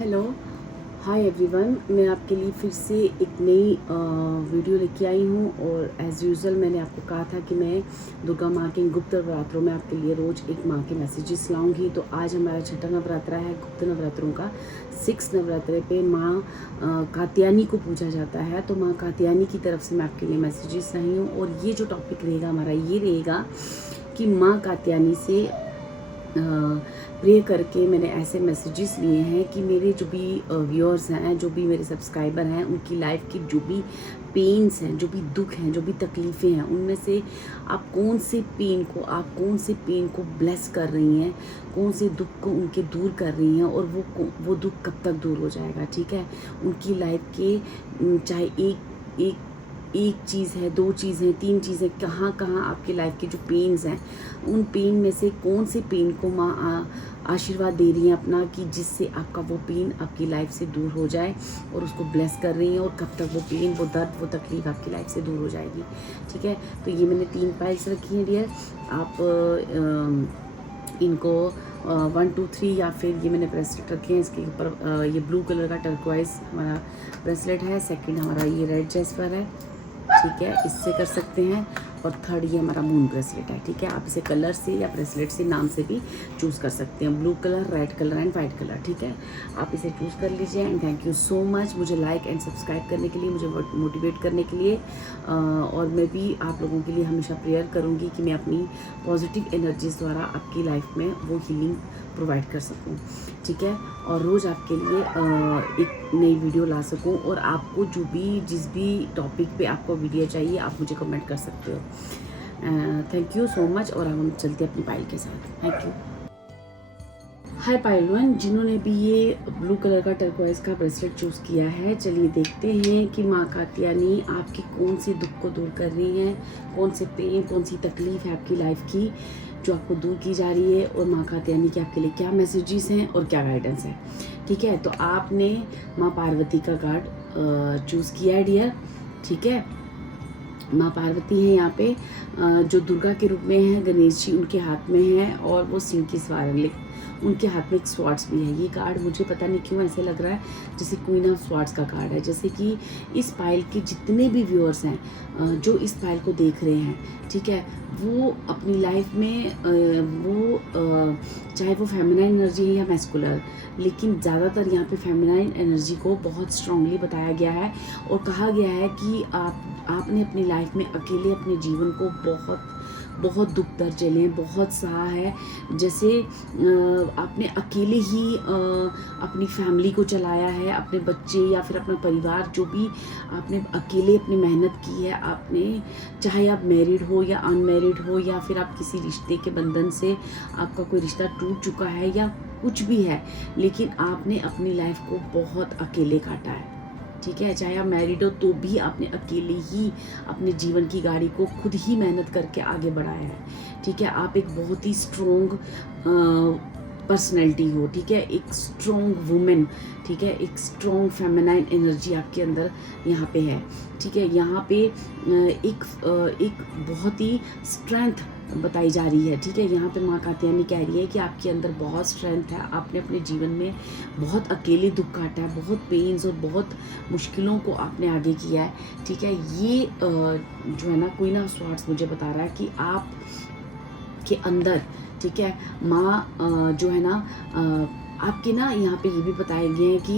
Hello, hi everyone. मैं आपके लिए फिर से एक नई वीडियो लेके आई हूँ और एज़ यूजुअल मैंने आपको कहा था कि मैं दुर्गा माँ के गुप्त नवरात्रों में आपके लिए रोज़ एक माँ के मैसेजेस लाऊंगी। तो आज हमारा छठा नवरात्रा है गुप्त नवरात्रों का। 6 नवरात्रे पे माँ कात्यायनी को पूजा जाता है। तो माँ कात्यायनी की तरफ से मैं आपके लिए मैसेजेस लाई हूँ और ये जो टॉपिक रहेगा हमारा ये रहेगा कि माँ कात्यायनी से प्रे करके मैंने ऐसे मैसेजेस लिए हैं कि मेरे जो भी व्यूअर्स हैं, जो भी मेरे सब्सक्राइबर हैं, उनकी लाइफ की जो भी पेन्स हैं, जो भी दुख हैं, जो भी तकलीफ़ें हैं, उनमें से आप कौन से पेन को ब्लेस कर रही हैं, कौन से दुख को उनके दूर कर रही हैं और वो दुख कब तक दूर हो जाएगा। ठीक है, उनकी लाइफ के चाहे एक चीज़ है, 2 चीज़ें, 3 चीज़ें, कहाँ कहाँ आपकी लाइफ के जो पेन्स हैं, उन पेन में से कौन से पेन को माँ आशीर्वाद दे रही हैं अपना कि जिससे आपका वो पेन आपकी लाइफ से दूर हो जाए और उसको ब्लेस कर रही हैं और कब तक वो पेन, वो दर्द, वो तकलीफ आपकी लाइफ से दूर हो जाएगी। ठीक है, तो ये मैंने 3 फाइल्स रखी हैं डियर। आप इनको 1 2 3 या फिर ये मैंने ब्रेसलेट रखे हैं। इसके ऊपर ये ब्लू कलर का टर्कोइज हमारा ब्रेसलेट है। सेकंड हमारा ये रेड जैस्पर है। ठीक है, इससे कर सकते हैं। और थर्ड ये हमारा मून ब्रेसलेट है। ठीक है, आप इसे कलर से या ब्रेसलेट से नाम से भी चूज़ कर सकते हैं, blue colour, red colour and white colour. ठीक है, आप इसे चूज़ कर लीजिए। And thank you so much मुझे लाइक एंड सब्सक्राइब करने के लिए, मुझे मोटिवेट करने के लिए। और मैं भी आप लोगों के लिए हमेशा प्रेयर करूँगी कि मैं अपनी पॉजिटिव एनर्जीज द्वारा आपकी लाइफ में वो हीलिंग प्रोवाइड कर सकूं। ठीक है, और रोज़ आपके लिए एक नई वीडियो ला सकूं। और आपको जिस भी टॉपिक पे आपको वीडियो चाहिए आप मुझे कमेंट कर सकते हो। Thank you so much. और अब हम चलते हैं अपनी पायल के साथ। Thank you. Hi Payal one, जिन्होंने भी ये ब्लू कलर का टर्कोइज का ब्रेसलेट चूज़ किया है, चलिए देखते हैं कि माँ कात्यायनी आपकी कौन सी दुख को दूर कर रही हैं, कौन से पेन, कौन सी तकलीफ है आपकी लाइफ की जो आपको दूर की जा रही है और माँ कात्यायनी के आपके लिए क्या मैसेजेस हैं और क्या गाइडेंस है। ठीक है, तो आपने माँ पार्वती का कार्ड चूज़ किया है डियर। ठीक है, माँ पार्वती हैं यहाँ पे जो दुर्गा के रूप में है, गणेश जी उनके हाथ में है और वो सिंह की सवार, उनके हाथ में एक स्वॉर्ड्स भी है। ये कार्ड मुझे पता नहीं क्यों ऐसे लग रहा है जैसे क्वीन ऑफ स्वॉर्ड्स का कार्ड है। जैसे कि इस पायल के जितने भी व्यूअर्स हैं जो इस पायल को देख रहे हैं, ठीक है, वो अपनी लाइफ में चाहे वो फेमिनाइन एनर्जी है या मैस्कुलर, लेकिन ज़्यादातर यहाँ पे फेमिनाइन एनर्जी को बहुत स्ट्रांगली बताया गया है और कहा गया है कि आपने अपनी लाइफ में अकेले अपने जीवन को बहुत दुख दर्द झेले हैं, बहुत सहा है। जैसे आपने अकेले ही अपनी फैमिली को चलाया है, अपने बच्चे या फिर अपना परिवार, जो भी आपने अकेले अपनी मेहनत की है। आपने, चाहे आप मैरिड हो या अनमैरिड हो या फिर आप किसी रिश्ते के बंधन से आपका कोई रिश्ता टूट चुका है या कुछ भी है, लेकिन आपने अपनी लाइफ को बहुत अकेले काटा है। ठीक है, चाहे आप मैरिड हो तो भी आपने अकेले ही अपने जीवन की गाड़ी को खुद ही मेहनत करके आगे बढ़ाया है। ठीक है, आप एक बहुत ही स्ट्रॉन्ग पर्सनैलिटी हो। ठीक है, एक स्ट्रॉन्ग वुमेन, ठीक है, एक स्ट्रॉन्ग फेमिनाइन एनर्जी आपके अंदर यहाँ पे है। ठीक है, यहाँ पे एक बहुत ही स्ट्रेंथ बताई जा रही है। ठीक है, यहाँ पे माँ कात्यायनी कह रही है कि आपके अंदर बहुत स्ट्रेंथ है, आपने अपने जीवन में बहुत अकेले दुख काटा है, बहुत पेन्स और बहुत मुश्किलों को आपने आगे किया है। ठीक है, ये जो है ना क्वीन ऑफ स्वॉर्ड्स मुझे बता रहा है कि आप के अंदर, ठीक है, माँ जो है ना आपके ना यहाँ पे ये भी बताए गए हैं कि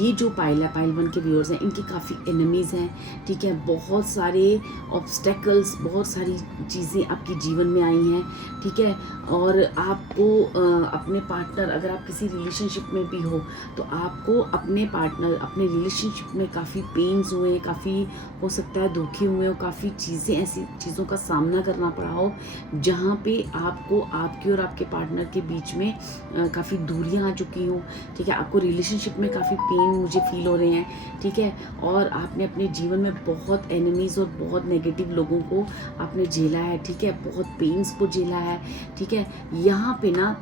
ये जो पायल है, पायल वन के व्यूअर्स हैं, इनकी काफ़ी एनिमीज़ हैं। ठीक है, बहुत सारे ऑब्स्टेकल्स, बहुत सारी चीज़ें आपके जीवन में आई हैं। ठीक है, और आपको अपने पार्टनर, अगर आप किसी रिलेशनशिप में भी हो तो आपको अपने पार्टनर, अपने रिलेशनशिप में काफ़ी पेन्स हुए, काफ़ी हो सकता है दुखी हुए हो, काफ़ी चीज़ें, ऐसी चीज़ों का सामना करना पड़ा हो जहाँ पे आपको, आपके और आपके पार्टनर के बीच में काफ़ी दूरियाँ चुकी हूँ। ठीक है, आपको रिलेशनशिप में काफ़ी पेन मुझे फील हो रहे हैं। ठीक है, और आपने अपने जीवन में बहुत एनिमीज़ और बहुत नेगेटिव लोगों को आपने झेला है। ठीक है, बहुत पेन्स को झेला है। ठीक है, यहाँ पे ना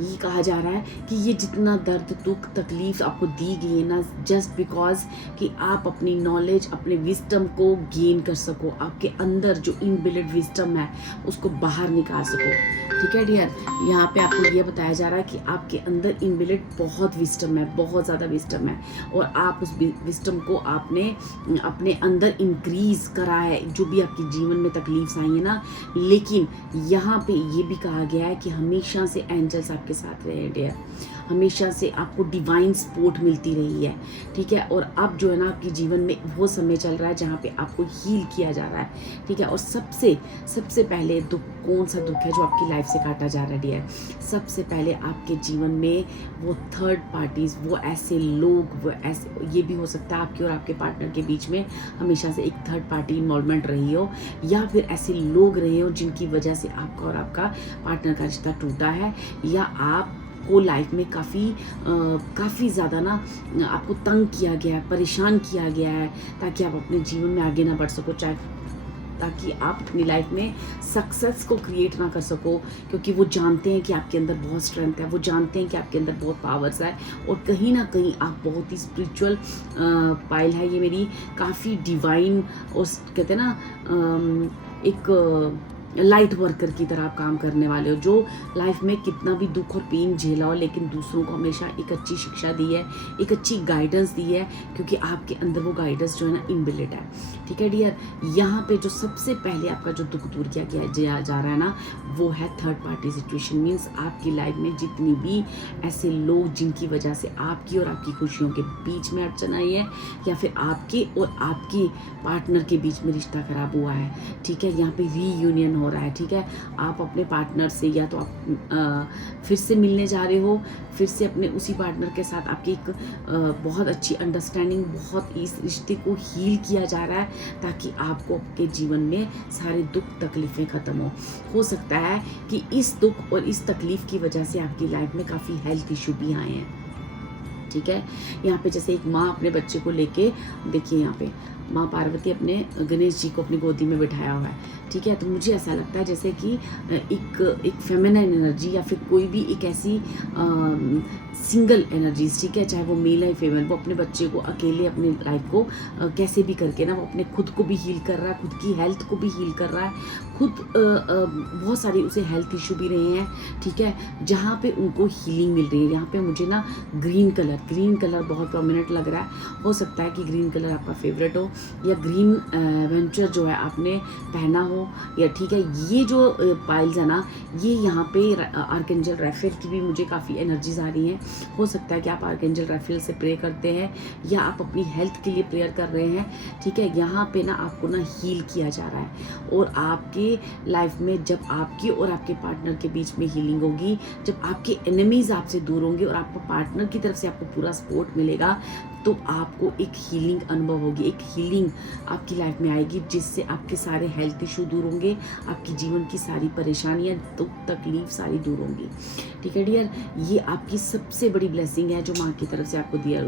ये कहा जा रहा है कि ये जितना दर्द दुख तकलीफ आपको दी गई है ना, जस्ट बिकॉज कि आप अपनी नॉलेज अपने विजडम को गेन कर सको, आपके अंदर जो इनबिल्ट विजडम है उसको बाहर निकाल सको। ठीक है डियर, यहाँ पे आपको ये बताया जा रहा है कि आपके अंदर इनबिल्ट बहुत विजडम है, बहुत ज़्यादा विजडम है, और आप उस विजडम को आपने अपने अंदर इंक्रीज करा है, जो भी आपके जीवन में तकलीफ आई है ना। लेकिन यहाँ पे ये भी कहा गया है कि हमेशा से एंजल्स आपके साथ रहे डियर, हमेशा से आपको डिवाइन सपोर्ट मिलती रही है। ठीक है, और अब जो है ना आपके जीवन में वो समय चल रहा है जहाँ पे आपको हील किया जा रहा है। ठीक है, और सबसे पहले दुख, कौन सा दुख है जो आपकी लाइफ से काटा जा रहा है डियर? सबसे पहले आपके जीवन में वो थर्ड पार्टीज, वो ऐसे लोग, वो ऐसे, ये भी हो सकता है आपके और आपके पार्टनर के बीच में हमेशा से एक थर्ड पार्टी इन्वॉल्वमेंट रही हो, या फिर ऐसे लोग रहे हो जिनकी वजह से आपका और आपका पार्टनर का रिश्ता टूटा है, या आप को लाइफ में काफ़ी ज़्यादा ना आपको तंग किया गया है, परेशान किया गया है, ताकि आप अपने जीवन में आगे ना बढ़ सको, ताकि आप अपनी लाइफ में सक्सेस को क्रिएट ना कर सको, क्योंकि वो जानते हैं कि आपके अंदर बहुत स्ट्रेंथ है, वो जानते हैं कि आपके अंदर बहुत पावर्स है, और कहीं ना कहीं आप बहुत ही स्पिरिचुअल पाइल है ये मेरी, काफ़ी डिवाइन, और कहते हैं ना एक लाइट वर्कर की तरह आप काम करने वाले हो, जो लाइफ में कितना भी दुख और पेन झेला हो, लेकिन दूसरों को हमेशा एक अच्छी शिक्षा दी है, एक अच्छी गाइडेंस दी है, क्योंकि आपके अंदर वो गाइडेंस जो है ना इनबिल्ट है। ठीक है डियर, यहाँ पे जो सबसे पहले आपका जो दुख दूर किया गया जा रहा है ना, वो है थर्ड पार्टी सिचुएशन। मीन्स आपकी लाइफ में जितनी भी ऐसे लोग जिनकी वजह से आपकी और आपकी खुशियों के बीच में अड़चन आई है, या फिर आपके और आपके पार्टनर के बीच में रिश्ता खराब हुआ है। ठीक है, यहाँ पे रीयूनियन हो रहा है। ठीक है, आप अपने पार्टनर से या तो आप फिर से मिलने जा रहे हो, फिर से अपने उसी पार्टनर के साथ आपकी एक बहुत अच्छी अंडरस्टैंडिंग, बहुत इस रिश्ते को हील किया जा रहा है, ताकि आपको आपके जीवन में सारे दुख तकलीफ़ें ख़त्म हो सकता है कि इस दुख और इस तकलीफ़ की वजह से आपकी लाइफ में काफ़ी हेल्थ इशू भी आए हैं। ठीक है, यहाँ पे जैसे एक माँ अपने बच्चे को लेके, देखिए यहाँ पे माँ पार्वती अपने गणेश जी को अपनी गोदी में बिठाया हुआ है। ठीक है, तो मुझे ऐसा लगता है जैसे कि एक फेमिनाइन एनर्जी, या फिर कोई भी एक ऐसी सिंगल एनर्जीज, ठीक है, चाहे वो मेल है फीमेल, वो अपने बच्चे को अकेले अपनी लाइफ को कैसे भी करके ना वो अपने खुद को भी हील कर रहा है, खुद की हेल्थ को भी हील कर रहा है, खुद बहुत सारी उसे हेल्थ इशू भी रहे हैं। ठीक है, जहाँ पे उनको हीलिंग मिल रही है। यहाँ पे मुझे ना ग्रीन कलर बहुत प्रोमिनेंट लग रहा है। हो सकता है कि ग्रीन कलर आपका फेवरेट हो, या ग्रीन वेंचर जो है आपने पहना हो, या ठीक है, ये जो पाइल्स है ना, ये यहाँ पे आर्कएंजल राफेल की भी मुझे काफ़ी एनर्जीज आ रही हैं। हो सकता है कि आप आर्कएंजल राफेल से प्रे करते हैं, या आप अपनी हेल्थ के लिए प्रेयर कर रहे हैं। ठीक है, यहाँ पे ना आपको ना हील किया जा रहा है, और आपके लाइफ में जब आपकी और आपके पार्टनर के बीच में हीलिंग होगी, जब आपके एनिमीज आपसे दूर होंगे और आपको पार्टनर की तरफ से आपको पूरा सपोर्ट मिलेगा, तो आपको एक हीलिंग अनुभव होगी, एक हीलिंग आपकी लाइफ में आएगी, जिससे आपके सारे हेल्थ इशू दूर होंगे, आपकी जीवन की सारी परेशानियां, दुख तकलीफ सारी दूर होंगी। ठीक है डियर, ये आपकी सबसे बड़ी ब्लेसिंग है जो माँ की तरफ से आपको दिया।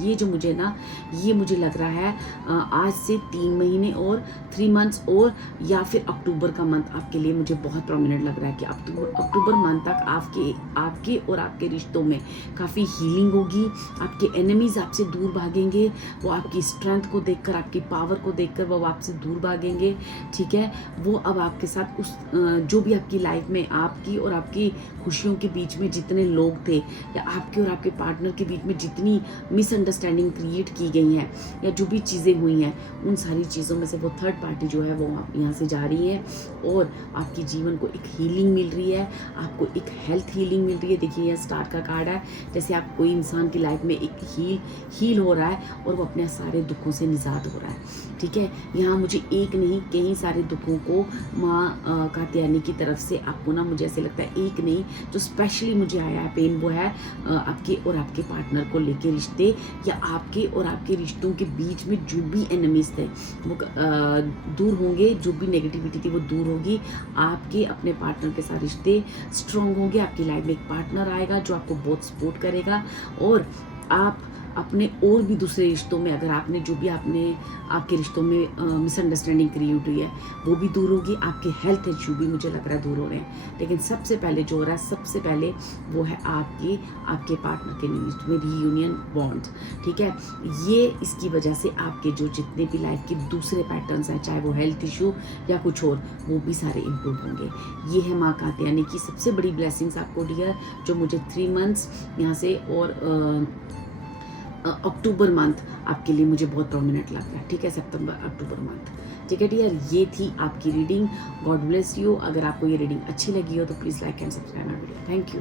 ये जो मुझे ना, ये मुझे लग रहा है आज से 3 महीने और 3 मंथ्स, और या फिर अक्टूबर का मंथ आपके लिए मुझे बहुत प्रोमिनेंट लग रहा है कि अक्टूबर मंथ तक आपके और आपके रिश्तों में काफ़ी हीलिंग होगी। आपके एनिमीज आपसे दूर भागेंगे, वो आपकी स्ट्रेंथ को देखकर, आपकी पावर को देखकर वो आपसे दूर भागेंगे। ठीक है, वो अब आपके साथ उस जो भी आपकी लाइफ में आपकी और आपकी खुशियों के बीच में जितने लोग थे, या आपके और आपके पार्टनर के बीच में जितनी मिसअंडरस्टैंडिंग क्रिएट की गई हैं, या जो भी चीज़ें हुई हैं, उन सारी चीज़ों में से वो थर्ड पार्टी जो है वो आप यहाँ से जा रही है, और आपके जीवन को एक हीलिंग मिल रही है, आपको एक हेल्थ हीलिंग मिल रही है। देखिए यह स्टार का कार्ड है, जैसे आप कोई इंसान की लाइफ में एक हील हो रहा है, और वो अपने सारे दुखों से निजात हो रहा है। ठीक है, यहाँ मुझे एक नहीं कई सारे दुखों को माँ कात्यायनी की तरफ से आपको ना, मुझे ऐसे लगता है एक नहीं, जो स्पेशली मुझे आया है पेन, वो है आपके और आपके पार्टनर को लेके रिश्ते, या आपके और आपके रिश्तों के बीच में जो भी एनिमीज थे वो दूर होंगे, जो भी नेगेटिविटी थी वो दूर होगी। आपके अपने पार्टनर के साथ रिश्ते स्ट्रॉन्ग होंगे, आपकी लाइफ में एक पार्टनर आएगा जो आपको बहुत सपोर्ट करेगा, और आप अपने और भी दूसरे रिश्तों में, अगर आपने जो भी आपके रिश्तों में मिसअंडरस्टैंडिंग क्रिएट हुई है वो भी दूर होगी, आपके हेल्थ इशू भी मुझे लग रहा है दूर हो रहे हैं। लेकिन सबसे पहले जो हो रहा है, सबसे पहले वो है आपके पार्टनर के बीच में रीयूनियन बॉन्ड, ठीक है। ये इसकी वजह से आपके जो जितने भी लाइफ के दूसरे पैटर्न्स हैं, चाहे वो हेल्थ इशू या कुछ और, वो भी सारे इम्प्रूव होंगे। ये है माँ कात्यायनी की सबसे बड़ी ब्लेसिंग्स आपको डियर, जो मुझे 3 मंथ्स यहाँ से और अक्टूबर मंथ आपके लिए मुझे बहुत प्रोमिनेंट लग रहा है, ठीक है। सितंबर अक्टूबर मंथ, ठीक है डियर। ये थी आपकी रीडिंग। God bless you. अगर आपको ये रीडिंग अच्छी लगी हो तो please like and subscribe my video. Thank you.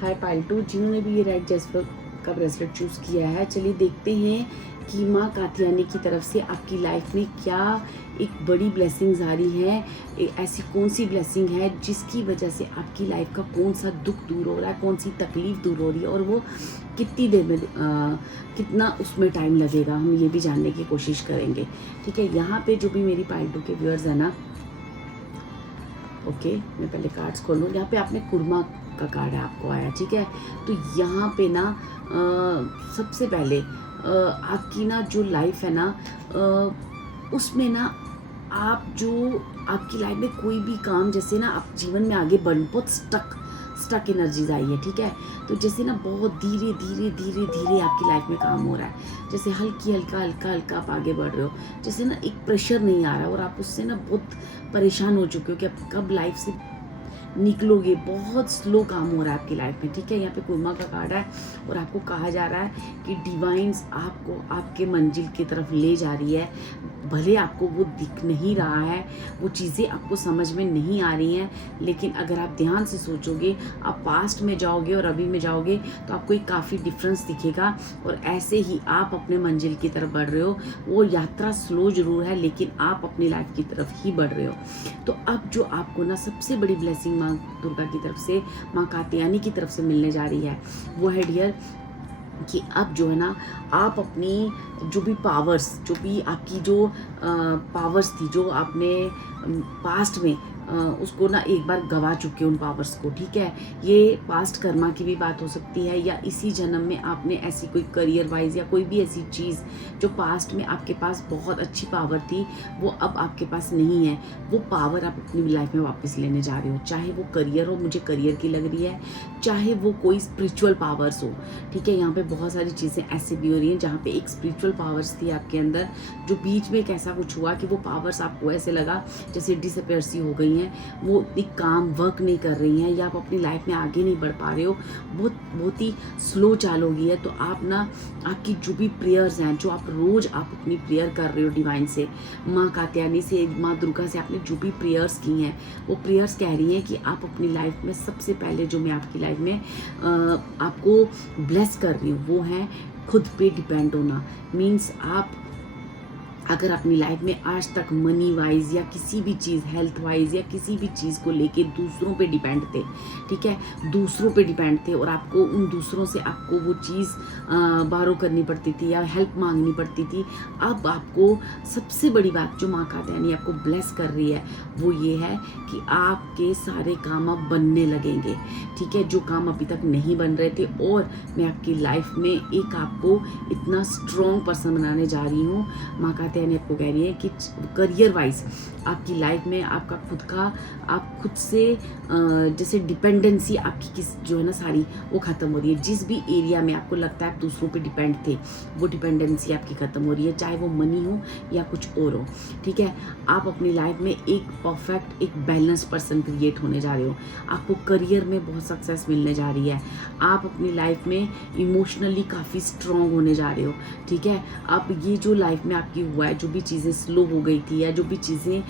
Hi pile 2, जिन्होंने भी ये रेड जैस्पर का ब्रेसलेट चूज़ किया है, चलिए देखते हैं कि माँ कात्यायनी की तरफ से आपकी लाइफ में क्या एक बड़ी ब्लेसिंग्स आ रही है। ऐसी कौन सी ब्लेसिंग है जिसकी वजह से आपकी लाइफ का कौन सा दुख दूर हो रहा है, कौन सी तकलीफ दूर हो रही है, और वो कितनी देर में कितना उसमें टाइम लगेगा, हम ये भी जानने की कोशिश करेंगे, ठीक है। यहाँ पे जो भी मेरी पाइल 2 के व्यूअर्स है ना, ओके, मैं पहले कार्ड्स खोल लूँ। यहाँ पे आपने कुर्मा का कार्ड आपको आया, ठीक है। तो यहाँ पे ना सबसे पहले आपकी ना जो लाइफ है ना, उसमें ना आप जो आपकी लाइफ में कोई भी काम, जैसे ना आप जीवन में आगे बढ़, बहुत स्टक एनर्जीज आई है, ठीक है। तो जैसे ना बहुत धीरे धीरे आपकी लाइफ में काम हो रहा है, जैसे हल्का आप आगे बढ़ रहे हो, जैसे ना एक प्रेशर नहीं आ रहा है और आप उससे ना बहुत परेशान हो चुके हो कि आप कब लाइफ से निकलोगे। बहुत स्लो काम हो रहा है आपकी लाइफ में, ठीक है। यहाँ पे कुर्मा का कार्ड है और आपको कहा जा रहा है कि डिवाइन्स आपको आपके मंजिल की तरफ ले जा रही है। भले आपको वो दिख नहीं रहा है, वो चीज़ें आपको समझ में नहीं आ रही हैं, लेकिन अगर आप ध्यान से सोचोगे, आप पास्ट में जाओगे और अभी में जाओगे तो आपको एक काफ़ी डिफरेंस दिखेगा। और ऐसे ही आप अपने मंजिल की तरफ बढ़ रहे हो। वो यात्रा स्लो जरूर है, लेकिन आप अपनी लाइफ की तरफ ही बढ़ रहे हो। तो अब जो आपको ना सबसे बड़ी ब्लेसिंग माँ दुर्गा की तरफ से, माँ कात्यायनी की तरफ से मिलने जा रही है, वो है डियर कि अब जो है ना, आप अपनी जो भी पावर्स, जो भी आपकी जो पावर्स थी, जो आपने पास्ट में उसको ना एक बार गवा चुके उन पावर्स को, ठीक है। ये पास्ट कर्मा की भी बात हो सकती है, या इसी जन्म में आपने ऐसी कोई करियर वाइज या कोई भी ऐसी चीज़ जो पास्ट में आपके पास बहुत अच्छी पावर थी, वो अब आपके पास नहीं है, वो पावर आप अपनी लाइफ में वापस लेने जा रहे हो। चाहे वो करियर हो, मुझे करियर की लग रही है, चाहे वो कोई स्पिरिचुअल पावर्स हो, ठीक है। यहाँ पे बहुत सारी चीज़ें ऐसी भी हो रही हैं जहाँ पे एक स्पिरिचुअल पावर्स थी आपके अंदर, जो बीच में एक ऐसा कुछ हुआ कि वो पावर्स आपको ऐसे लगा जैसे डिसअपीयर सी हो गई, वो एक काम वर्क नहीं कर रही हैं, या आप अपनी लाइफ में आगे नहीं बढ़ पा रहे हो, बहुत ही स्लो चाल हो गई है। तो आप ना, आपकी जो भी प्रेयर्स हैं, जो आप रोज़ आप अपनी प्रेयर कर रहे हो डिवाइन से, माँ कात्यायनी से, माँ दुर्गा से आपने जो भी प्रेयर्स की हैं, वो प्रेयर्स कह रही हैं कि आप अपनी लाइफ में सबसे पहले जो मैं आपकी लाइफ में आपको ब्लेस कर रही हूँ, वो है खुद पे डिपेंड होना। मीन्स आप अगर अपनी लाइफ में आज तक मनी वाइज या किसी भी चीज़, हेल्थ वाइज या किसी भी चीज़ को लेके दूसरों पे डिपेंड थे, ठीक है, दूसरों पे डिपेंड थे, और आपको उन दूसरों से आपको वो चीज़ बारो करनी पड़ती थी या हेल्प मांगनी पड़ती थी, अब आपको सबसे बड़ी बात जो माँ कात्यायनी आपको ब्लेस कर रही है, वो ये है कि आपके सारे काम अब बनने लगेंगे, ठीक है, जो काम अभी तक नहीं बन रहे थे। और मैं आपकी लाइफ में एक आपको इतना स्ट्रॉन्ग पर्सन बनाने जा रही हूँ। माँ कात्यायनी आपको कह रही है कि करियर वाइज आपकी लाइफ में आपका खुद का, आप खुद से जैसे डिपेंडेंसी आपकी किस जो है ना सारी, वो ख़त्म हो रही है। जिस भी एरिया में आपको लगता है आप दूसरों पे डिपेंड थे, वो डिपेंडेंसी आपकी ख़त्म हो रही है, चाहे वो मनी हो या कुछ और हो, ठीक है। आप अपनी लाइफ में एक परफेक्ट, एक बैलेंस पर्सन क्रिएट होने जा रहे हो। आपको करियर में बहुत सक्सेस मिलने जा रही है। आप अपनी लाइफ में इमोशनली काफ़ी स्ट्रॉन्ग होने जा रहे हो, ठीक है। आप ये जो लाइफ में आपकी हुआ है, जो भी चीज़ें स्लो हो गई थी या जो भी चीज़ें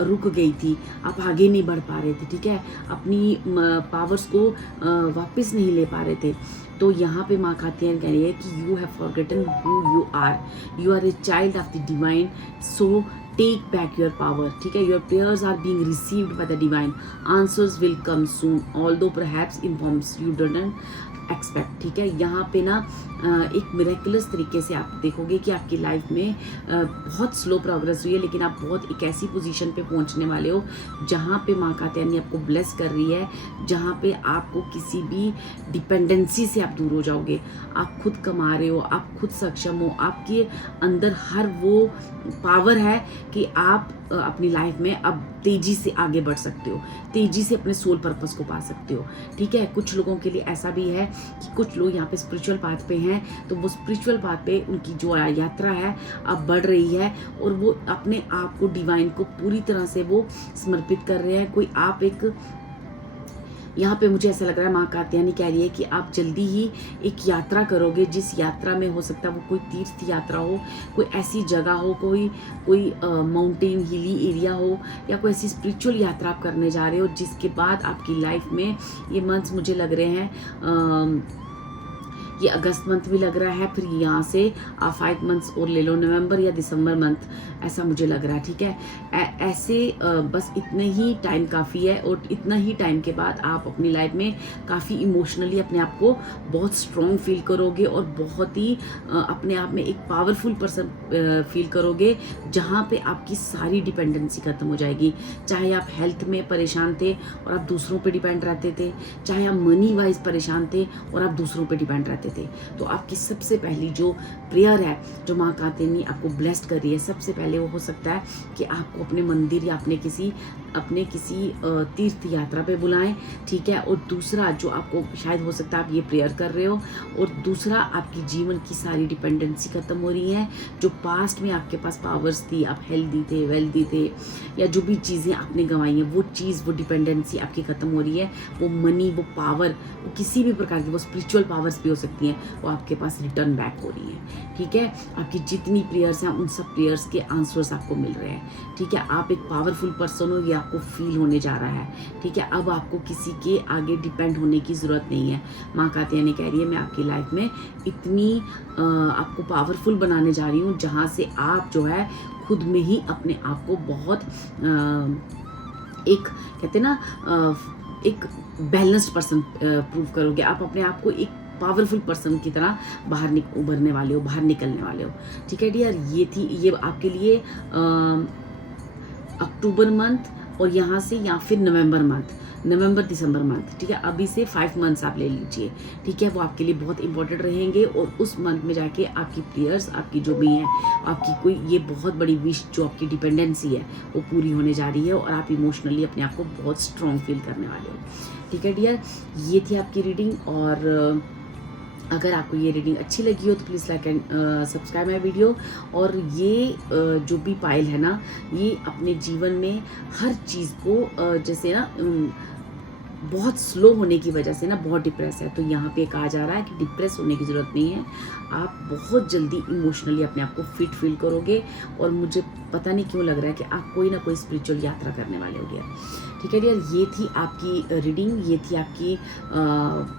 रुक गई थी, आप आगे नहीं बढ़ पा रहे थे, ठीक है, अपनी पावर्स को वापस नहीं ले पा रहे थे, तो यहाँ पे माँ कात्यायनी कह रही है कि you have forgotten who you are a child of the divine, so take back your power, ठीक है। Your prayers are being received by the divine, answers will come soon although perhaps in forms you didn't expect, ठीक है। यहाँ पे ना एक miraculous तरीके से आप देखोगे कि आपकी लाइफ में बहुत स्लो प्रोग्रेस हुई है, लेकिन आप बहुत एक ऐसी पोजीशन पे पहुँचने वाले हो जहाँ पे माँ कात्यायनी आपको ब्लेस कर रही है, जहाँ पे आपको किसी भी डिपेंडेंसी से आप दूर हो जाओगे। आप खुद कमा रहे हो, आप खुद सक्षम हो, आपके अंदर हर वो पावर है कि आप अपनी लाइफ में अब तेजी से आगे बढ़ सकते हो, तेजी से अपने सोल पर्पस को पा सकते हो, ठीक है। कुछ लोगों के लिए ऐसा भी है कि कुछ लोग यहाँ पे स्पिरिचुअल पाथ पे हैं, तो वो स्पिरिचुअल पाथ पे उनकी जो यात्रा है अब बढ़ रही है और वो अपने आप को डिवाइन को पूरी तरह से वो समर्पित कर रहे हैं। कोई आप एक यहाँ पे मुझे ऐसा लग रहा है माँ कात्यायनी कह रही है कि आप जल्दी ही एक यात्रा करोगे, जिस यात्रा में हो सकता है वो कोई तीर्थ यात्रा हो, कोई ऐसी जगह हो, कोई माउंटेन हिली एरिया हो, या कोई ऐसी स्पिरिचुअल यात्रा आप करने जा रहे हो, जिसके बाद आपकी लाइफ में ये मंथ्स मुझे लग रहे हैं, ये अगस्त मंथ भी लग रहा है, फिर यहाँ से आप 5 मंथ्स और ले लो, नवंबर या दिसंबर मंथ, ऐसा मुझे लग रहा है, ठीक है। ऐसे बस इतने ही टाइम काफ़ी है और इतना ही टाइम के बाद आप अपनी लाइफ में काफ़ी इमोशनली अपने आप को बहुत स्ट्रॉन्ग फील करोगे और बहुत ही अपने आप में एक पावरफुल पर्सन फील करोगे, जहाँ पे आपकी सारी डिपेंडेंसी खत्म हो जाएगी। चाहे आप हेल्थ में परेशान थे और आप दूसरों पे डिपेंड रहते थे, चाहे आप मनी वाइज परेशान थे और आप दूसरों पे डिपेंड रहते थे, तो आपकी सबसे पहली जो प्रेयर है, जो माँ कात्यायनी आपको ब्लेस्ड कर रही है, सबसे पहले वो हो सकता है कि आपको अपने मंदिर या अपने किसी तीर्थ यात्रा पे बुलाएं, ठीक है। और दूसरा जो आपको शायद हो सकता है आप ये प्रेयर कर रहे हो, और दूसरा आपकी जीवन की सारी डिपेंडेंसी खत्म हो रही है। जो पास्ट में आपके पास पावर्स थी, आप हेल्दी थे, वेल्दी थे, या जो भी चीज़ें आपने गंवाई हैं, वो चीज़, वो डिपेंडेंसी आपकी खत्म हो रही है। वो मनी, वो पावर, वो किसी भी प्रकार की, वो स्पिरिचुअल पावर्स भी हो सकती हैं, वो आपके पास रिटर्न बैक हो रही है, ठीक है। आपकी जितनी प्रेयर्स हैं उन सब प्रेयर्स के आंसर्स आपको मिल रहे हैं, ठीक है। आप एक पावरफुल पर्सन हो, ये आपको फील होने जा रहा है, ठीक है। अब आपको किसी के आगे डिपेंड होने की ज़रूरत नहीं है। माँ कात्यायनी कह रही है मैं आपकी लाइफ में इतनी आपको पावरफुल बनाने जा रही हूँ, जहाँ से आप जो है खुद में ही अपने आप को बहुत एक कहते हैं ना एक बैलेंस्ड पर्सन प्रूव करोगे। आप अपने आप को एक पावरफुल पर्सन की तरह बाहर उभरने वाले हो, बाहर निकलने वाले हो, ठीक है डियर। ये आपके लिए अक्टूबर मंथ और यहाँ से या फिर नवंबर दिसंबर मंथ, ठीक है। अभी से 5 मंथ्स आप ले लीजिए, ठीक है। वो आपके लिए बहुत इंपॉर्टेंट रहेंगे और उस मंथ में जाके आपकी प्रेयर्स, आपकी जो भी है, आपकी कोई ये बहुत बड़ी विश, जो आपकी डिपेंडेंसी है, वो पूरी होने जा रही है और आप इमोशनली अपने आप को बहुत स्ट्रॉन्ग फील करने वाले हो, ठीक है डियर। ये थी आपकी रीडिंग, और अगर आपको ये रीडिंग अच्छी लगी हो तो please like and subscribe my video. और ये जो भी पायल है ना, ये अपने जीवन में हर चीज़ को जैसे ना बहुत स्लो होने की वजह से ना बहुत डिप्रेस है, तो यहाँ पे कहा जा रहा है कि डिप्रेस होने की ज़रूरत नहीं है। आप बहुत जल्दी इमोशनली अपने आप को फिट फील करोगे, और मुझे पता नहीं क्यों लग रहा है कि आप कोई ना कोई स्पिरिचुअल यात्रा करने वाले होगे, ठीक है डियर। ये थी आपकी रीडिंग, ये थी आपकी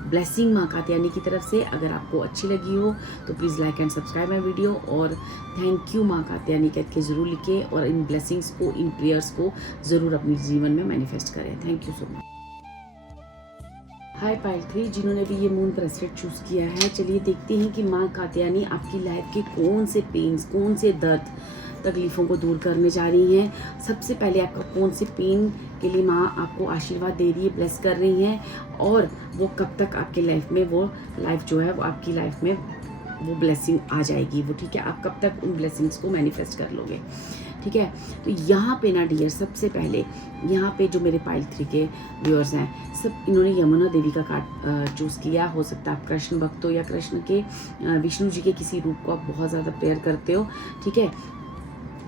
ब्लेसिंग माँ कात्यायनी की तरफ से। अगर आपको अच्छी लगी हो तो please like and subscribe my video, और थैंक यू माँ कात्यायनी कह के ज़रूर लिखें, और इन ब्लेसिंग्स को, इन प्रेयर्स को ज़रूर अपने जीवन में मैनिफेस्ट करें। Thank you so much. Hi Payal 3, जिन्होंने भी ये मून ब्रेसलेट चूज़ किया है, चलिए देखते हैं कि माँ कात्यायनी आपकी लाइफ के कौन से पेन्स, कौन से दर्द, तकलीफ़ों को दूर करने जा रही हैं। सबसे पहले आपका कौन से पेन के लिए माँ आपको आशीर्वाद दे रही है, ब्लेस कर रही हैं, और वो कब तक आपके लाइफ में वो लाइफ जो है वो आपकी लाइफ में वो ब्लेसिंग आ जाएगी, वो ठीक है। आप कब तक उन ब्लेसिंग्स को मैनिफेस्ट कर लोगे, ठीक है। तो यहाँ पे ना डियर, सबसे पहले यहाँ पे जो मेरे पायल 3 के व्यूअर्स हैं, सब इन्होंने यमुना देवी का कार्ड चूज़ किया। हो सकता है आप कृष्ण भक्त हो, या कृष्ण के विष्णु जी के किसी रूप को आप बहुत ज़्यादा प्रेयर करते हो, ठीक है।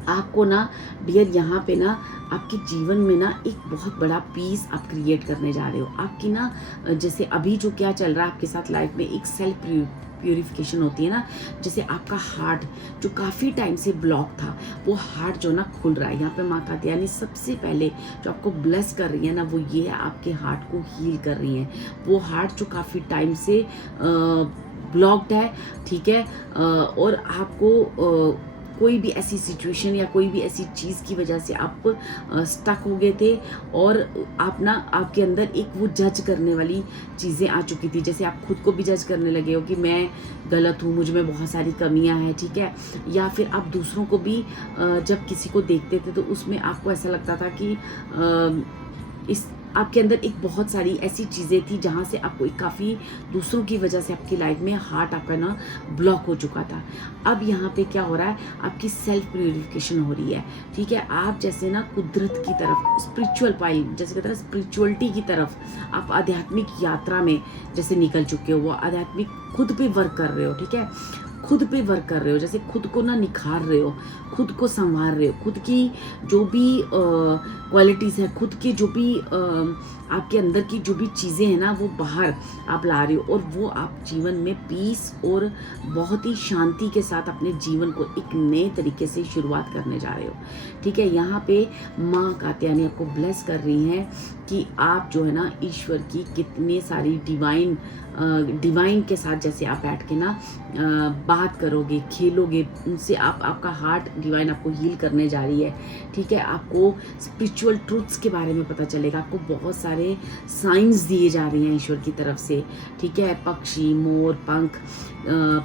आपको ना डियर यहाँ पे ना आपके जीवन में ना एक बहुत बड़ा पीस आप क्रिएट करने जा रहे हो। आपकी ना जैसे अभी जो क्या चल रहा है आपके साथ लाइफ में, एक सेल्फ प्यूरिफिकेशन होती है ना, जैसे आपका हार्ट जो काफ़ी टाइम से ब्लॉक था, वो हार्ट जो ना खुल रहा है। यहाँ पे माँ कात्यायनी सबसे पहले जो आपको ब्लेस कर रही है ना, वो ये है, आपके हार्ट को हील कर रही हैं। वो हार्ट जो काफ़ी टाइम से ब्लॉक्ड है, ठीक है, और आपको कोई भी ऐसी सिचुएशन या कोई भी ऐसी चीज़ की वजह से आप स्टक हो गए थे और आप ना आपके अंदर एक वो जज करने वाली चीज़ें आ चुकी थी। जैसे आप खुद को भी जज करने लगे हो कि मैं गलत हूँ, मुझ में बहुत सारी कमियां हैं, ठीक है। या फिर आप दूसरों को भी जब किसी को देखते थे तो उसमें आपको ऐसा लगता था कि इस आपके अंदर एक बहुत सारी ऐसी चीज़ें थी जहाँ से आपको एक काफ़ी दूसरों की वजह से आपकी लाइफ में हार्ट आपका ना ब्लॉक हो चुका था। अब यहाँ पे क्या हो रहा है, आपकी सेल्फ प्यूरिफिकेशन हो रही है, ठीक है। आप जैसे ना कुदरत की तरफ, स्पिरिचुअल पाइल जैसे कहते हैं स्पिरिचुअलिटी की तरफ, आप आध्यात्मिक यात्रा में जैसे निकल चुके हो, वो आध्यात्मिक खुद पे वर्क कर रहे हो, ठीक है। खुद पे वर्क कर रहे हो, जैसे खुद को ना निखार रहे हो, खुद को संवार रहे हो, खुद की जो भी क्वालिटीज़ है, खुद की जो भी आपके अंदर की जो भी चीज़ें हैं ना वो बाहर आप ला रहे हो और वो आप जीवन में पीस और बहुत ही शांति के साथ अपने जीवन को एक नए तरीके से शुरुआत करने जा रहे हो, ठीक है। यहाँ पे माँ कात्यायनी आपको ब्लेस कर रही हैं कि आप जो है ना ईश्वर की कितनी सारी डिवाइन के साथ जैसे आप बैठ के ना बात करोगे, खेलोगे उनसे, आपका हार्ट डिवाइन आपको हील करने जा रही है, ठीक है। आपको स्पिरिचुअल ट्रूथ्स के बारे में पता चलेगा, आपको बहुत सारे साइंस दिए जा रहे हैं ईश्वर की तरफ से, ठीक है। पक्षी, मोर, पंख,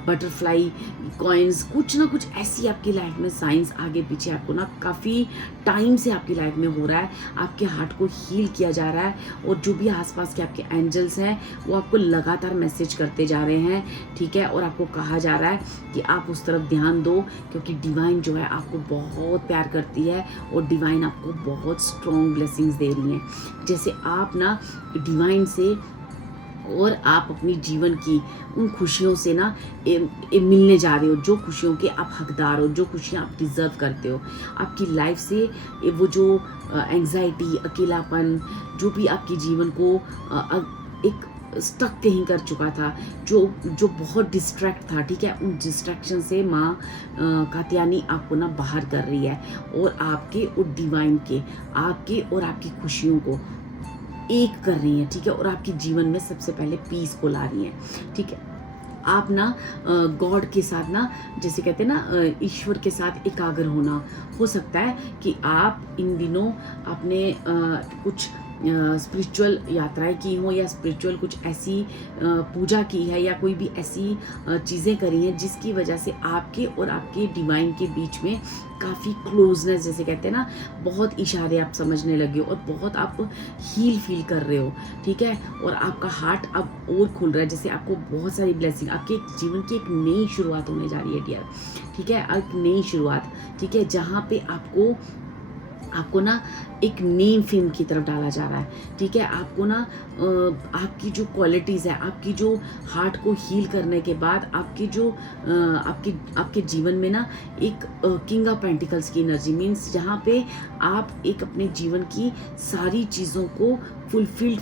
बटरफ्लाई, कॉइन्स, कुछ ना कुछ ऐसी आपकी लाइफ में साइंस आगे पीछे आपको ना काफ़ी टाइम से आपकी लाइफ में हो रहा है, आपके हार्ट को हील किया जा रहा है। और जो भी आसपास के आपके एंजल्स हैं वो आपको लगातार मैसेज करते जा रहे हैं, ठीक है। और आपको कहा जा रहा है कि आप उस तरफ ध्यान दो, क्योंकि डिवाइन जो है आपको बहुत प्यार करती है और डिवाइन आपको बहुत स्ट्रॉन्ग ब्लेसिंग्स दे रही हैं। जैसे आप ना डिवाइन से और आप अपनी जीवन की उन खुशियों से ना मिलने जा रहे हो, जो खुशियों के आप हकदार हो, जो खुशियाँ आप डिज़र्व करते हो। आपकी लाइफ से वो जो एंग्जाइटी, अकेलापन, जो भी आपके जीवन को एक स्टक कहीं कर चुका था, जो बहुत डिस्ट्रैक्ट था, ठीक है, उन डिस्ट्रैक्शन से माँ कात्यायनी आपको ना बाहर कर रही है और आपके और डिवाइन के, आपके और आपकी खुशियों को एक कर रही हैं, ठीक है। और आपके जीवन में सबसे पहले पीस को ला रही हैं, ठीक है। आप ना गॉड के साथ ना, जैसे कहते हैं ना ईश्वर के साथ एकाग्र होना, हो सकता है कि आप इन दिनों अपने कुछ स्पिरिचुअल यात्राएं की हो या स्पिरिचुअल कुछ ऐसी पूजा की है या कोई भी ऐसी चीज़ें करी हैं जिसकी वजह से आपके और आपके डिवाइन के बीच में काफ़ी क्लोजनेस, जैसे कहते हैं ना, बहुत इशारे आप समझने लगे हो और बहुत आप हील फील कर रहे हो, ठीक है। और आपका हार्ट अब और खुल रहा है, जैसे आपको बहुत सारी ब्लेसिंग, आपके जीवन की एक नई शुरुआत होने जा रही है डियर, ठीक है। एक नई शुरुआत, ठीक है, जहाँ पे आपको ना एक नेम फेम की तरफ डाला जा रहा है, ठीक है। आपको ना आपकी जो क्वालिटीज़ है, आपकी जो हार्ट को हील करने के बाद आपकी जो आपके जीवन में ना एक किंग ऑफ पेंटिकल्स की एनर्जी, मीन्स जहाँ पे आप एक अपने जीवन की सारी चीज़ों को फुलफिल्ड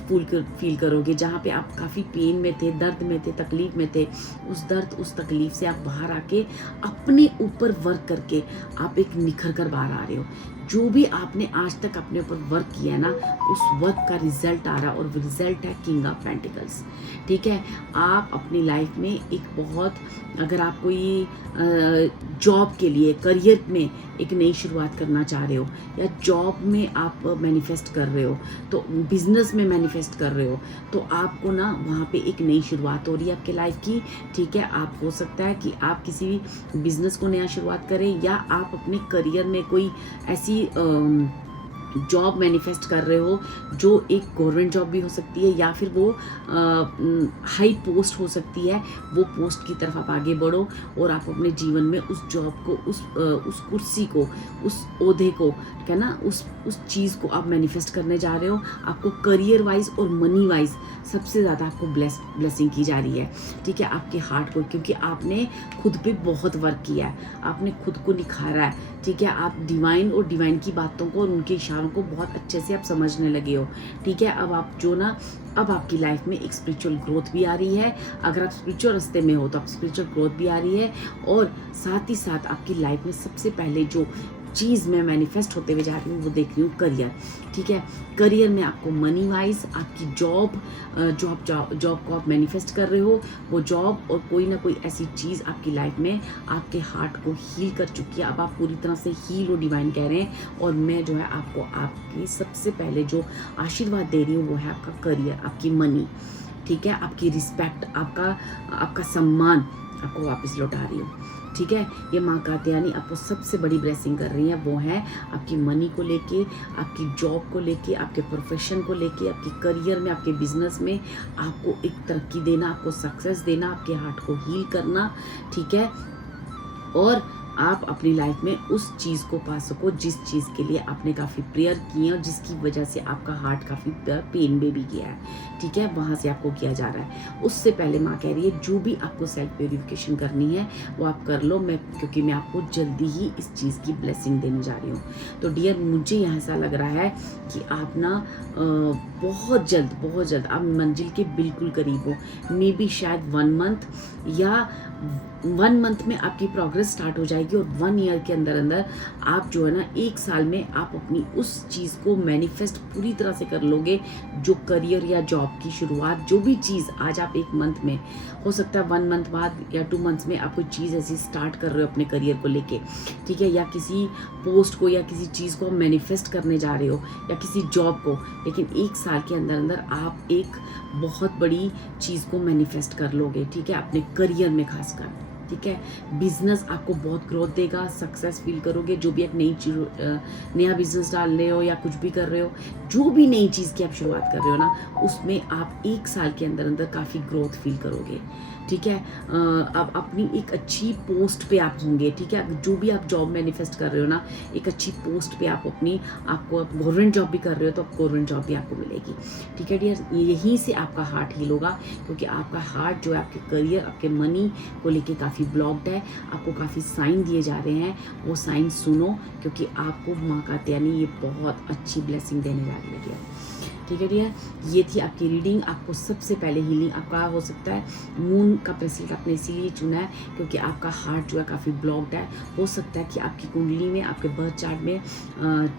फील करोगे। जहाँ पे आप काफ़ी पेन में थे, दर्द में थे, तकलीफ में थे, उस दर्द उस तकलीफ से आप बाहर आके अपने ऊपर वर्क करके आप एक निखर कर बाहर आ रहे हो। जो भी आपने आज तक अपने ऊपर वर्क किया है ना, उस वर्क का रिजल्ट आ रहा है और वो रिजल्ट है किंग ऑफ पेंटिकल्स, ठीक है। आप अपनी लाइफ में एक बहुत, अगर आप कोई जॉब के लिए, करियर में एक नई शुरुआत करना चाह रहे हो, या जॉब में आप मैनिफेस्ट कर रहे हो, तो बिजनेस में मैनिफेस्ट कर रहे हो, तो आपको ना वहाँ पे एक नई शुरुआत हो रही है आपके लाइफ की, ठीक है। आप हो सकता है कि आप किसी भी बिजनेस को नया शुरुआत करें या आप अपने करियर में कोई ऐसी जॉब मैनिफेस्ट कर रहे हो जो एक गवर्नमेंट जॉब भी हो सकती है या फिर वो हाई पोस्ट हो सकती है। वो पोस्ट की तरफ आप आगे बढ़ो और आप अपने जीवन में उस जॉब को, उस कुर्सी को, उस ओहदे को, क्या ना, उस चीज़ को आप मैनिफेस्ट करने जा रहे हो। आपको करियर वाइज और मनी वाइज सबसे ज़्यादा आपको ब्लेसिंग की जा रही है, ठीक है, आपके हार्ट को, क्योंकि आपने खुद पे बहुत वर्क किया है, आपने खुद को निखारा है, ठीक है। आप डिवाइन और डिवाइन की बातों को और उनके इशारों को बहुत अच्छे से आप समझने लगे हो, ठीक है। अब आपकी लाइफ में एक स्पिरिचुअल ग्रोथ भी आ रही है। अगर आप स्पिरिचुअल रास्ते में हो तो आप स्पिरिचुअल ग्रोथ भी आ रही है और साथ ही साथ आपकी लाइफ में सबसे पहले जो चीज़ मैं मैनिफेस्ट होते हुए जा रही हूँ वो देख रही हूँ करियर। ठीक है, करियर में आपको मनी वाइज आपकी जॉब को आप मैनिफेस्ट कर रहे हो, वो जॉब और कोई ना कोई ऐसी चीज़ आपकी लाइफ में आपके हार्ट को हील कर चुकी है। अब आप पूरी तरह से हील हो, डिवाइन कह रहे हैं। और मैं जो है आपको आपकी सबसे पहले जो आशीर्वाद दे रही हूँ वो है आपका करियर, आपकी मनी, ठीक है, आपकी रिस्पेक्ट, आपका सम्मान आपको वापस लौटा रही हूँ। ठीक है, ये माँ कात्यायनी आपको सबसे बड़ी ब्लेसिंग कर रही है, वो है आपकी मनी को लेके, आपकी जॉब को लेके, आपके प्रोफेशन को लेके, आपके करियर में, आपके बिजनेस में आपको एक तरक्की देना, आपको सक्सेस देना, आपके हार्ट को हील करना। ठीक है, और आप अपनी लाइफ में उस चीज़ को पा सको जिस चीज़ के लिए आपने काफ़ी प्रेयर की है और जिसकी वजह से आपका हार्ट काफ़ी पेन में भी गया है। ठीक है, वहाँ से आपको किया जा रहा है। उससे पहले माँ कह रही है जो भी आपको सेल्फ प्योरिफिकेशन करनी है वो आप कर लो, क्योंकि मैं आपको जल्दी ही इस चीज़ की ब्लेसिंग देने जा रही हूँ। तो डियर, मुझे यहाँ ऐसा लग रहा है कि आप ना बहुत जल्द आप मंजिल के बिल्कुल करीब हो। मे बी शायद 1 मंथ या 1 मंथ में आपकी प्रोग्रेस स्टार्ट हो जाएगी और 1 ईयर के अंदर आप जो है ना 1 साल में आप अपनी उस चीज़ को मैनिफेस्ट पूरी तरह से कर लोगे। जो करियर या जॉब की शुरुआत, जो भी चीज़ आज आप 1 मंथ में, हो सकता है 1 मंथ बाद या 2 मंथ्स में आप कोई चीज़ ऐसी स्टार्ट कर रहे हो अपने करियर को लेके। ठीक है, या किसी पोस्ट को या किसी चीज़ को मैनिफेस्ट करने जा रहे हो या किसी जॉब को, लेकिन 1 साल के अंदर आप एक बहुत बड़ी चीज़ को मैनिफेस्ट कर लोगे। ठीक है, अपने करियर में खासकर। ठीक है, बिजनेस आपको बहुत ग्रोथ देगा, सक्सेस फील करोगे। जो भी एक नया बिजनेस डाल रहे हो या कुछ भी कर रहे हो, जो भी नई चीज़ की आप शुरुआत कर रहे हो ना, उसमें आप 1 साल के अंदर काफ़ी ग्रोथ फील करोगे। ठीक है, अब अपनी एक अच्छी पोस्ट पे आप होंगे। ठीक है, जो भी आप जॉब मैनिफेस्ट कर रहे हो ना, एक अच्छी पोस्ट पे आप आपको गवर्नमेंट जॉब भी कर रहे हो तो गवर्नमेंट जॉब भी आपको मिलेगी। ठीक है डियर, यहीं से आपका हार्ट हील होगा, क्योंकि आपका हार्ट जो है आपके करियर, आपके मनी को लेके काफ़ी ब्लॉक्ड है। आपको काफ़ी साइन दिए जा रहे हैं, वो साइन सुनो, क्योंकि आपको माँ कात्यायनी ये बहुत अच्छी ब्लेसिंग देने जा रही है डियर। ठीक है डियर, ये थी आपकी रीडिंग। आपको सबसे पहले हीलिंग आपका हो सकता है मून का ब्रेसलेट आपने इसीलिए चुना है क्योंकि आपका हार्ट जो है काफ़ी ब्लॉक्ड है। हो सकता है कि आपकी कुंडली में, आपके बर्थ चार्ट में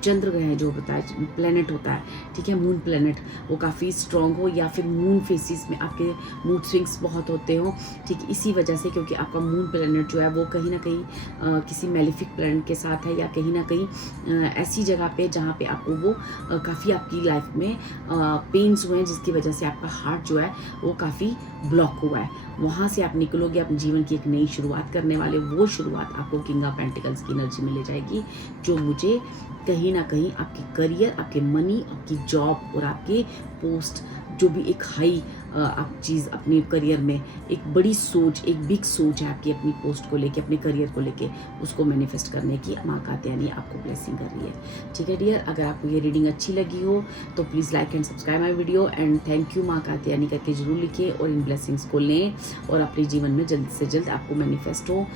चंद्र ग्रह जो होता है, प्लेनेट होता है, ठीक है, मून प्लेनेट, वो काफ़ी स्ट्रॉन्ग हो, या फिर मून फेसिस में आपके मूड स्विंग्स बहुत होते हो। ठीक है, इसी वजह से, क्योंकि आपका मून प्लेनेट जो है वो कहीं ना कहीं किसी मेलिफिक प्लेनेट के साथ है, या कहीं ना कहीं ऐसी जगह पे जहाँ पे आपको वो काफ़ी आपकी लाइफ में पेन्स हुए हैं, जिसकी वजह से आपका हार्ट जो है वो काफ़ी ब्लॉक हुआ है। वहाँ से आप निकलोगे, अपने जीवन की एक नई शुरुआत करने वाले। वो शुरुआत आपको किंग ऑफ पेंटिकल्स की एनर्जी में ले जाएगी, जो मुझे कहीं ना कहीं आपके करियर, आपके मनी, आपकी जॉब और आपके पोस्ट, जो भी एक हाई आप चीज़ अपने करियर में, एक बड़ी सोच, एक बिग सोच है आपकी अपनी पोस्ट को लेके, अपने करियर को लेके, उसको मैनिफेस्ट करने की माँ कात्यायनी आपको ब्लेसिंग कर रही है। ठीक है डियर, अगर आपको ये रीडिंग अच्छी लगी हो तो please like and subscribe my video, and thank you माँ कात्यायनी करके जरूर लिखिए और इन ब्लेसिंग्स को लें और अपने जीवन में जल्द से जल्द आपको मैनिफेस्ट हो।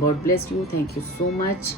God bless you, thank you so much.